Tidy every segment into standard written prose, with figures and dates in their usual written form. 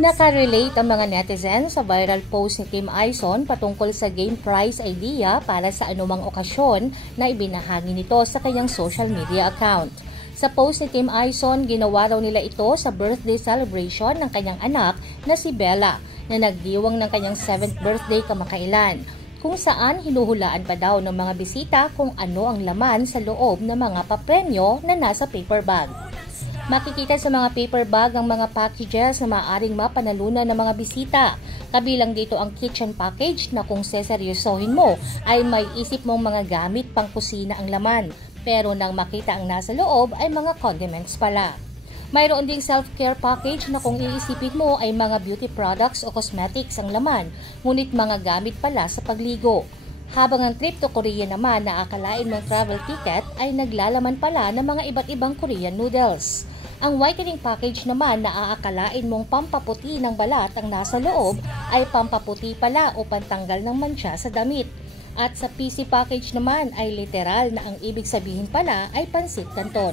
Nakarelate ang mga netizens sa viral post ni Kim Aison patungkol sa game prize idea para sa anumang okasyon na ibinahagi nito sa kanyang social media account. Sa post ni Kim Aison, ginawa raw nila ito sa birthday celebration ng kanyang anak na si Bella na nagdiwang ng kanyang 7th birthday kamakailan, kung saan hinuhulaan pa daw ng mga bisita kung ano ang laman sa loob ng mga papremyo na nasa paper bag. Makikita sa mga paper bag ang mga packages na maaaring mapanalunan ng mga bisita. Kabilang dito ang kitchen package na kung seseryosohin mo ay may isip mong mga gamit pang kusina ang laman. Pero nang makita ang nasa loob ay mga condiments pala. Mayroon ding self-care package na kung iisipin mo ay mga beauty products o cosmetics ang laman, ngunit mga gamit pala sa pagligo. Habang ang trip to Korea naman na akalain mong travel ticket ay naglalaman pala ng mga iba't ibang Korean noodles. Ang whitening package naman na aakalain mong pampaputi ng balat ang nasa loob ay pampaputi pala o pantanggal ng mancha sa damit. At sa PC package naman ay literal na ang ibig sabihin pala ay pansit canton.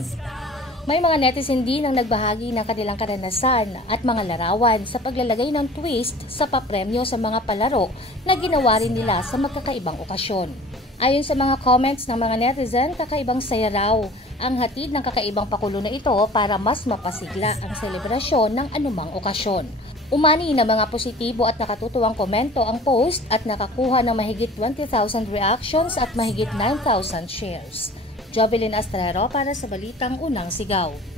May mga netizen din ang nagbahagi ng kanilang karanasan at mga larawan sa paglalagay ng twist sa papremyo sa mga palaro na ginawa rin nila sa magkakaibang okasyon. Ayon sa mga comments ng mga netizen, kakaibang saya raw ang hatid ng kakaibang pakulo na ito para mas mapasigla ang selebrasyon ng anumang okasyon. Umani na mga positibo at nakatutuwang komento ang post at nakakuha ng mahigit 20,000 reactions at mahigit 9,000 shares. Jovelyn Astrero para sa Balitang Unang Sigaw.